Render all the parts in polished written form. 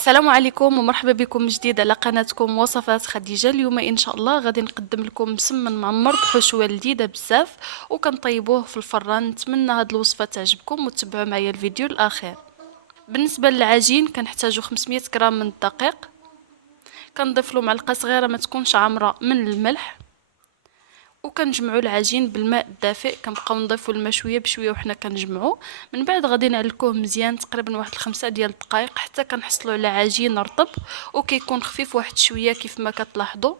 السلام عليكم ومرحبا بكم جديد على قناتكم وصفات خديجة. اليوم ان شاء الله غادي نقدم لكم مسمن معمر بحشوه لذيذه بزاف وكنطيبوه في الفران. نتمنى هاد الوصفه تعجبكم وتتبعوا معايا الفيديو الاخير. بالنسبه للعجين كنحتاجو 500 غرام من الدقيق، كنضيف له معلقه صغيره ما تكونش عامره من الملح، وكنجمعوا العجين بالماء الدافئ. كنبقاو نضيفوا الماء شويه بشويه وحنا كنجمعوا. من بعد غادي نعلكوه مزيان تقريبا واحد 5 ديال الدقائق حتى كنحصلوا على عجين رطب وكيكون خفيف واحد شويه كيف ما كتلاحظوا.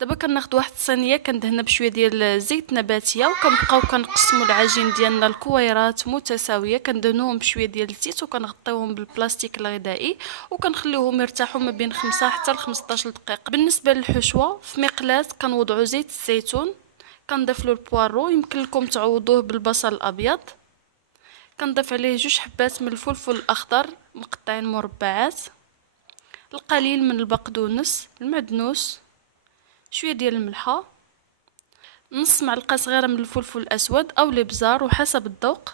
دابا كناخذ واحد الصينيه كندهنها بشويه ديال الزيت نباتيه، وكنبقاو كنقسموا العجين ديالنا لكويرات متساويه، كندهنوهم بشويه ديال الزيت وكنغطيوهم بالبلاستيك الغذائي وكنخليوهم يرتاحوا ما بين 5 حتى ل 15 دقيقه. بالنسبه للحشوه في مقلاة كنوضعوا زيت الزيتون، كنضيف له البوارو، يمكن لكم تعوضوه بالبصل الابيض، كنضيف عليه 2 حبات من الفلفل الاخضر مقطعين مربعات، القليل من البقدونس المعدنوس، شويه ديال الملحه، نص معلقه صغيره من الفلفل الاسود او الابزار وحسب الذوق.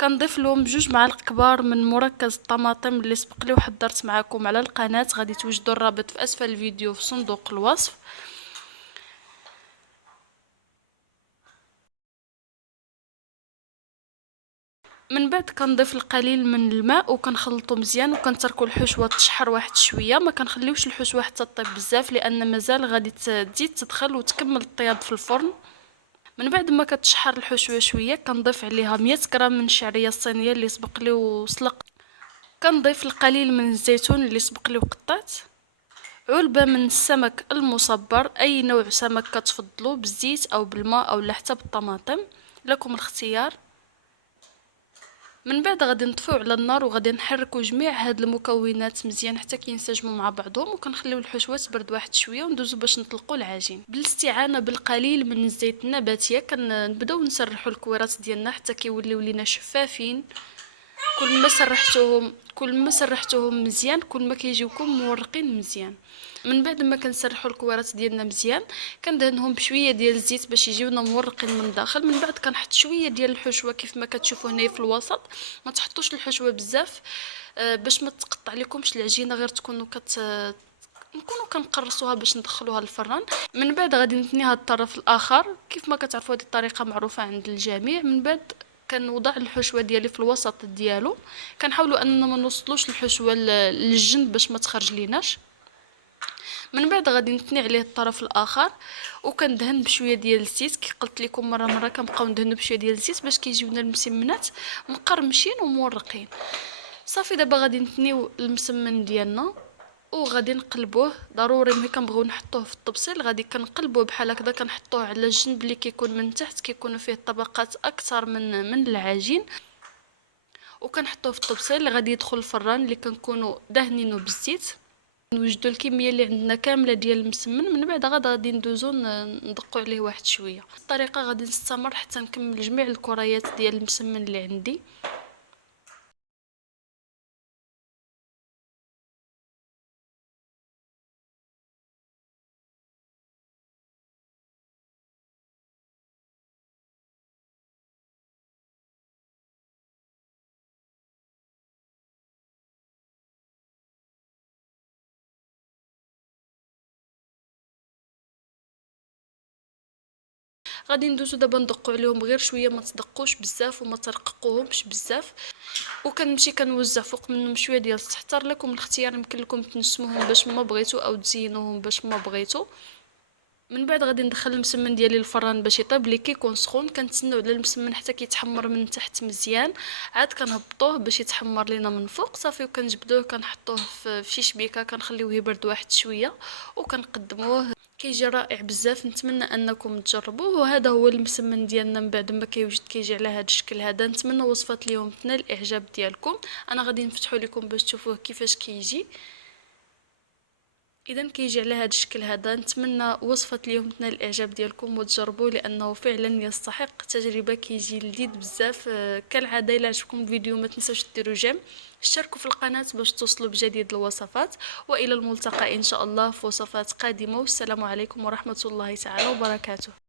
كنضيف لهم 2 معالق كبار من مركز الطماطم اللي سبق لي وحضرت معكم على القناه، غادي توجدوا الرابط في اسفل الفيديو في صندوق الوصف. من بعد كنضيف القليل من الماء وكنخلطو مزيان وكنتركوا الحشوه تشحر واحد شويه، ما كنخليوش الحشوه حتى طيب بزاف لان مازال غادي تزيد تدخل وتكمل الطياب في الفرن. من بعد ما كتشحر الحشوه شويه كنضيف عليها 100 غرام من الشعريه الصينيه اللي سبق لي وسلق، كنضيف القليل من الزيتون اللي سبق لي وقطعت، علبه من السمك المصبر، اي نوع سمك كتفضلوا، بالزيت او بالماء او حتى بالطماطم لكم الاختيار. من بعد غادي نطفيو على النار وغادي نحركوا جميع هاد المكونات مزيان حتى كينسجموا مع بعضهم، وكنخليو الحشوه تبرد واحد شويه وندوزو باش نطلقوا العجين بالاستعانه بالقليل من الزيت النباتيه. كنبداو نسرحوا الكويرات ديالنا حتى كيوليو لينا شفافين. كل ما سرحتوهم مزيان كل ما كيجيوكم مورقين مزيان. من بعد ما كنسرحوا الكويرات ديالنا مزيان كندهنهم بشويه ديال الزيت باش يجيونا مورقين من الداخل. من بعد كنحط شويه ديال الحشوه كيف ما كتشوفوا هنايا في الوسط، ما تحطوش الحشوه بزاف باش ما تقطع لكمش العجينه، غير تكونوا نكونوا كنقرصوها باش ندخلوها للفران. من بعد غادي نثنيها الطرف الاخر كيف ما كتعرفوا هذه الطريقه معروفه عند الجميع. من بعد كنوضع الحشوه ديالي في الوسط ديالو، كنحاولوا اننا ما نوصلوش الحشوه للجنب باش ما تخرج ليناش. من بعد غادي نثني عليه الطرف الاخر وكندهن بشويه ديال الزيت، كي قلت لكم مره كنبقاو ندهنوا بشويه ديال الزيت باش كيجيونا المسمنات مقرمشين ومورقين. صافي دابا غادي نثنيو المسمن ديالنا وغادي نقلبوه. ضروري ملي كنبغيو نحطوه في الطبسيل غادي كنقلبوه بحال هكذا، كنحطوه على الجنب اللي كيكون من تحت كيكونوا فيه طبقات اكثر من العجين، وكنحطوه في الطبسيل اللي غادي يدخل الفران اللي كنكونوا دهنينه بالزيت. نوجدوا الكميه اللي عندنا كامله ديال المسمن، من بعد غادي ندوزو ندقوا عليه واحد شويه. الطريقه غادي نستمر حتى نكمل جميع الكريات ديال المسمن اللي عندي. غادي ندوزو دابا ندقوا عليهم غير شويه، ما تدقوش بزاف وما ترققوهمش بزاف، وكنمشي كنوزع فوق منهم شويه ديال الزعتر. لكم الاختيار، يمكن لكم تنسموهم باش ما بغيتو او تزينوهم باش ما بغيتو. من بعد غادي ندخل المسمن ديالي للفران باش يطيب لي كيكون سخون. كنتسناو على المسمن حتى كيتحمر من تحت مزيان، عاد كنهبطوه باش يتحمر لينا من فوق صافي، وكنجبدوه كنحطوه في شي شبيكه كنخليوه يبرد واحد شويه وكنقدموه. كيجي رائع بزاف، نتمنى انكم تجربوه. وهذا هو المسمن ديالنا من بعد ما كيوجد كيجي على هذا الشكل هذا. نتمنى وصفات اليوم تنال الاعجاب ديالكم. انا غادي نفتحو لكم باش تشوفوه كيفاش كيجي. اذا كيجي على هذا الشكل هذا. نتمنى وصفه اليوم تنال الاعجاب ديالكم وتجربوه لانه فعلا يستحق تجربه، كيجي لذيذ بزاف. كالعاده الا عجبكم الفيديو ما تنساوش ديروا جيم، اشتركوا في القناه باش توصلوا بجديد الوصفات، والى الملتقى ان شاء الله في وصفات قادمه. والسلام عليكم ورحمه الله تعالى وبركاته.